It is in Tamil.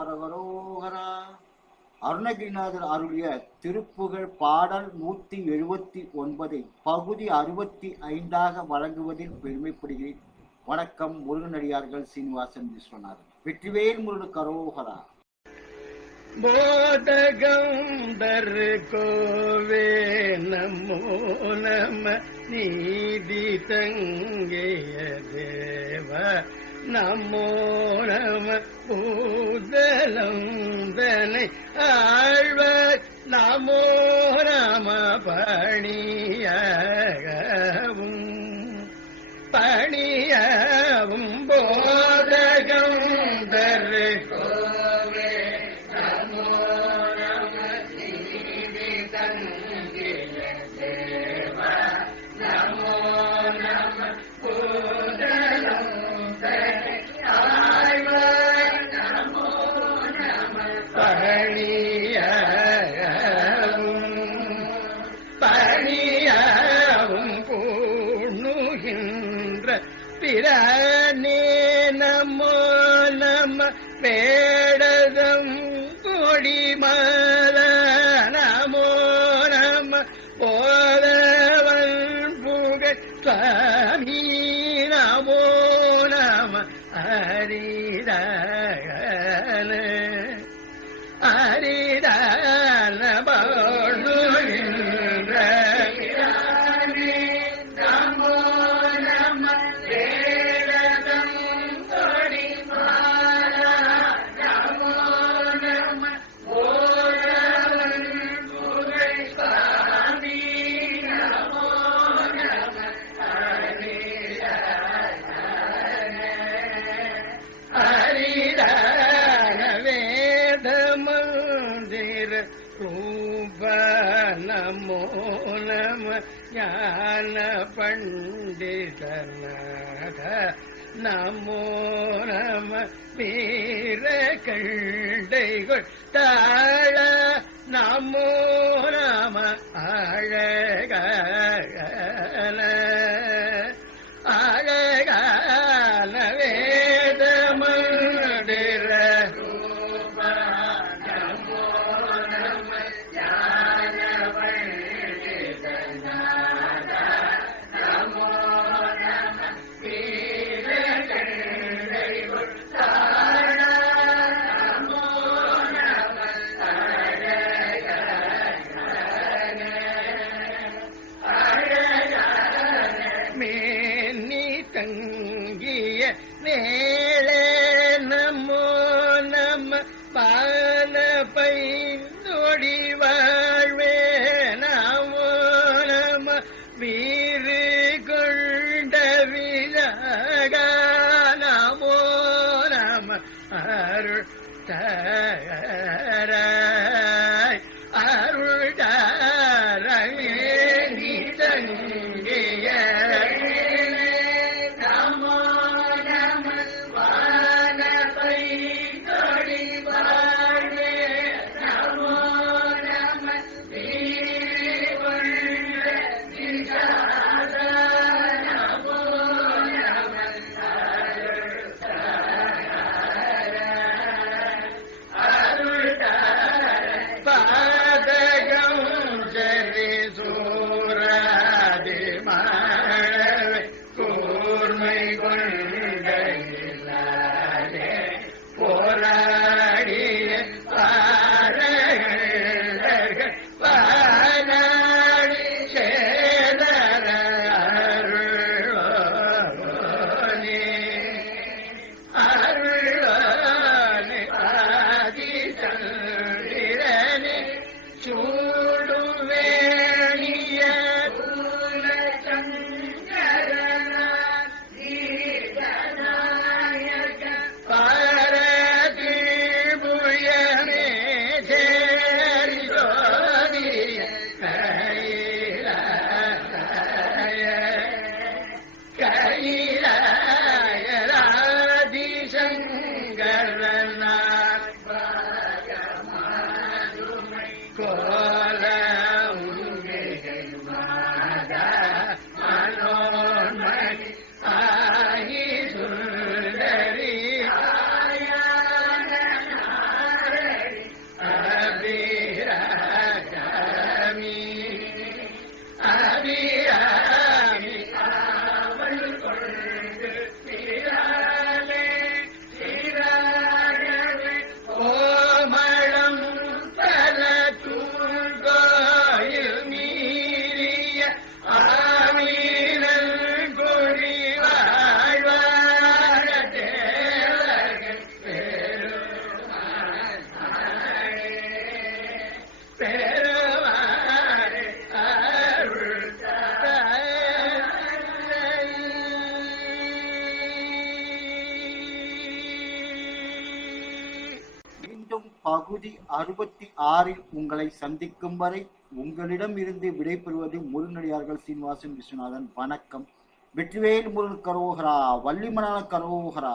அரகரோகரா அருணகிரிநாதர் அருளிய திருப்புகழ் பாடல் நூத்தி எழுபத்தி ஒன்பதை பகுதி அறுபத்தி ஐந்தாக வழங்குவதில் பெருமைப்படுகிறேன். வணக்கம் முருகனடியார்கள் சீனிவாசன் விஸ்வநாதன் வெற்றிவேல் முருகன் கரோகரா போதகம் கோவே நமோ நம நீதி தங்கிய தேவ. நமோ நம பூதலம் தனை ஆழ்வ நமோ நம பணியவும் பணியவும் போதகம் தரு. நமோ நம நீதி பணியவும் பூணுகின்ற பிரணே நமோ நம வேடதம் கொடிமல நமோ நம போதவன் புக சுவாமி நமோ நம ஹரிதன ரூப நமோ நம ஞான பண்டிதநாத நமோ நம வீர கண்டைகள் தாழ நமோ நம ಸಂತ کہیں பகுதி அறுபத்தி ஆறில் உங்களை சந்திக்கும் வரை உங்களிடம் இருந்து விடைபெறுவது முருகனடியார்கள் சீனிவாசன் விஸ்வநாதன். வணக்கம். வெற்றிவேல் முருகன் கரோகரா வள்ளிமணால கரோகரா.